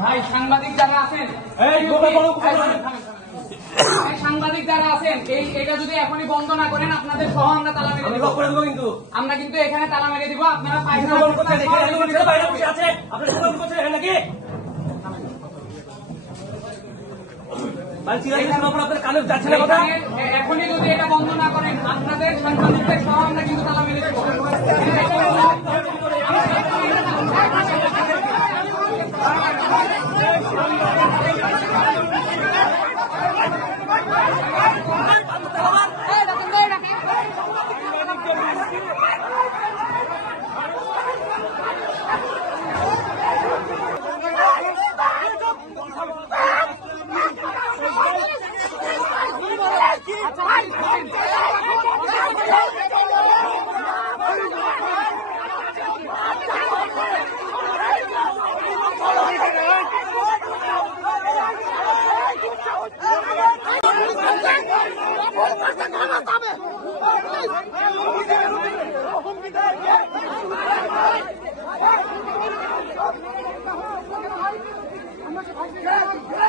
ভাই সাংবাদিক যারা আছেন, সাংবাদিক যারা আছেন, এটা যদি এখনই বন্ধ না করেন আপনাদের সহ আমরা তালা মেরে দিব। আমরা কিন্তু এখানে তালা মেরে দিব। আপনারা এখনই যদি এটা বন্ধ না করেন আপনাদের সাংবাদিকদের সহ আমরা কিন্তু তালা মেরে দিব। I'm